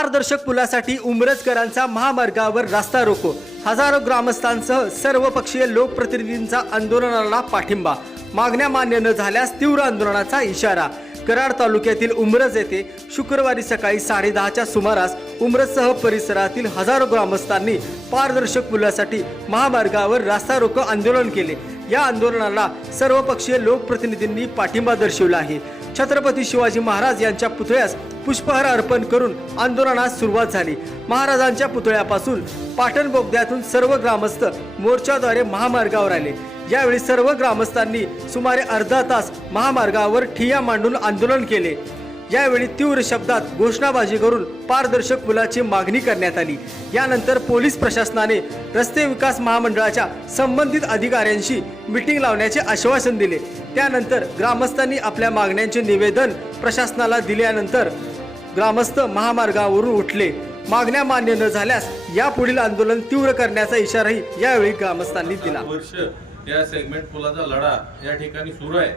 पारदर्शक पुलासाठी उमरजकरांचा महामार्गावर रास्ता रोको. हजारो ग्रामस्थांसह सर्वपक्षीय लोकप्रतिनिधींचा आंदोलनाला पाठिंबा. मागण्या मान्य न झाल्यास तीव्र आंदोलनाचा इशारा. कराड तालुक्यातील उमरज येथे शुक्रवारी सकाळी साडेदहाच्या सुमारास उमरजसह परिसरातील हजारो ग्रामस्थांनी पारदर्शक पुलासाठी महामार्गावर रास्ता रोको आंदोलन केले. या आंदोलनाला सर्वपक्षीय लोकप्रतिनिधींनी पाठिंबा दर्शवला आहे. छत्रपती शिवाजी महाराज यांच्या पुतळ्यास पुष्पहार अर्पण करून आंदोलनास सुरुवात झाली. महाराजांच्या पुतळ्यापासून पाटण बोगद्यातून सर्व ग्रामस्थ मोर्चाद्वारे महामार्गावर आले. यावेळी सर्व ग्रामस्थांनी सुमारे अर्धा तास महामार्गावर ठिया मांडून आंदोलन केले. यावेळी तीव्र शब्दात घोषणाबाजी करून पारदर्शक पुलाची मागणी करण्यात आली. यानंतर पोलीस प्रशासनाने रस्ते विकास महामंडळाच्या संबंधित अधिकाऱ्यांशी मिटिंग लावण्याचे आश्वासन दिले. त्यानंतर ग्रामस्थांनी आपल्या मागण्यांचे निवेदन प्रशासनाला दिल्यानंतर ग्रामस्थ महामार्गावरून उठले. मागण्या मान्य न झाल्यास यापुढील आंदोलन तीव्र करण्याचा इशाराही यावेळी ग्रामस्थांनी दिला. वर्ष या सेगमेंट पुलाचा लढा या ठिकाणी सुरू आहे.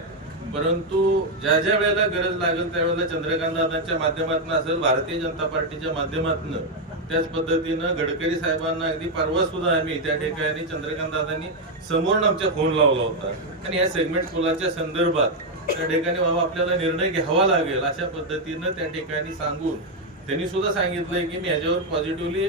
परंतु ज्या ज्या वेळेला गरज लागेल त्यावेळेला चंद्रकांत दादांच्या माध्यमातून असेल भारतीय जनता पार्टीच्या माध्यमातून त्याच पद्धतीनं गडकरी साहेबांना अगदी परवा सुद्धा आम्ही त्या ठिकाणी चंद्रकांत दादांनी समोरून आमच्या फोन लावला होता. आणि या सेगमेंट पुलाच्या संदर्भात त्या ठिकाणी बाबा आपल्याला निर्णय घ्यावा लागेल अशा पद्धतीनं त्या ठिकाणी सांगून त्यांनी सुद्धा सांगितलंय की मी याच्यावर पॉझिटिव्हली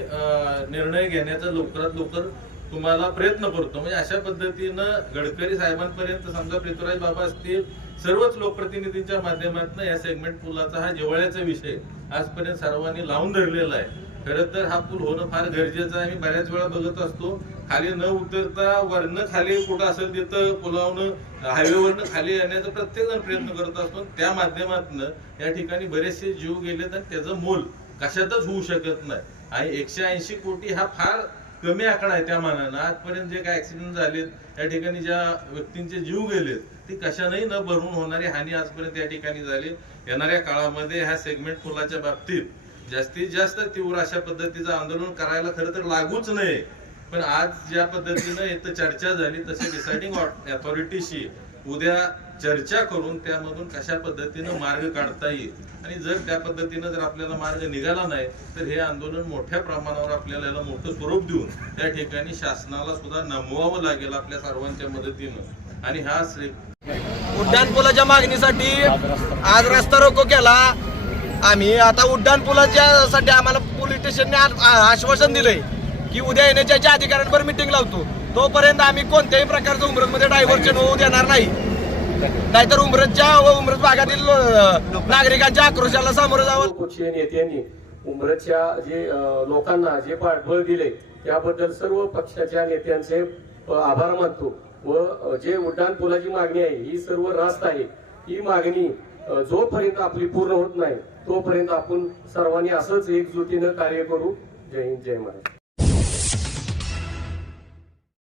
निर्णय घेण्याचा लवकरात लवकर तुम्हाला प्रयत्न करतो. म्हणजे अशा पद्धतीनं गडकरी साहेबांपर्यंत समजा पृथ्वीराज बाबा असतील सर्वच लोकप्रतिनिधींच्या माध्यमातून या सेगमेंट पुलाचा हा जिवाळ्याचा विषय आजपर्यंत सर्वांनी लावून धरलेला आहे. खरं तर हा पूल होणं फार गरजेचं आहे. मी बऱ्याच वेळा बघत असतो खाली न उतरता वरनं खाली कुठं असेल तिथं पुलावनं हायवेवरनं खाली येण्याचा प्रत्येक जण प्रयत्न करत असतो. त्या माध्यमातून या ठिकाणी बरेचसे जीव गेलेत आणि त्याचं मोल कशातच होऊ शकत नाही. आणि एकशे ऐंशी कोटी हा फार कमी आकडा आहे त्या मानानं. आजपर्यंत जे काय ऍक्सिडेंट झालेत त्या ठिकाणी ज्या व्यक्तींचे जीव गेलेत ती कशानेही न भरून होणारी हानी आजपर्यंत या ठिकाणी झाली. येणाऱ्या काळामध्ये ह्या सेगमेंट पुलाच्या बाबतीत जास्तीत जास्त तीव्र अशा पद्धतीचं आंदोलन करायला खरं तर लागूच नये. पण आज ज्या पद्धतीनं इथं चर्चा झाली तसे डिसाइडिंग अथॉरिटीशी उद्या चर्चा करून त्यामधून कशा पद्धतीनं मार्ग काढता येईल? आणि जर त्या पद्धतीनं जर आपल्याला मार्ग निघाला नाही तर हे आंदोलन मोठ्या प्रमाणावर आपल्याला याला मोठं स्वरूप देऊन त्या ठिकाणी शासनाला सुद्धा नमवावं लागेल आपल्या सर्वांच्या मदतीनं. आणि हा श्री उड्डाणपुलाच्या मागणीसाठी आज रस्ता रोको केला. आम्ही आता उड्डाण पुलाच्या साठी आम्हाला पोलीस स्टेशनने आश्वासन दिलंय की उद्या येण्याच्या ज्या अधिकाऱ्यांवर मिटिंग लावतो. तोपर्यंत आम्ही कोणत्याही प्रकारचं उमरतमध्ये डायव्हर्जन होऊ देणार नाही. नाहीतर उमरतच्या व उमरत भागातील नागरिकांच्या आक्रोशाला सामोरं जावं. पक्षीय नेत्यांनी उमरतच्या जे लोकांना जे पाठबळ दिले त्याबद्दल सर्व पक्षाच्या नेत्यांचे आभार मानतो. व जे उड्डाण पुलाची मागणी आहे ही सर्व रास्त आहे. ही मागणी जोपर्यंत आपली पूर्ण होत नाही तोपर्यंत आपण सर्वांनी असंच एकजुटीनं कार्य करू. जय हिंद जय महाराज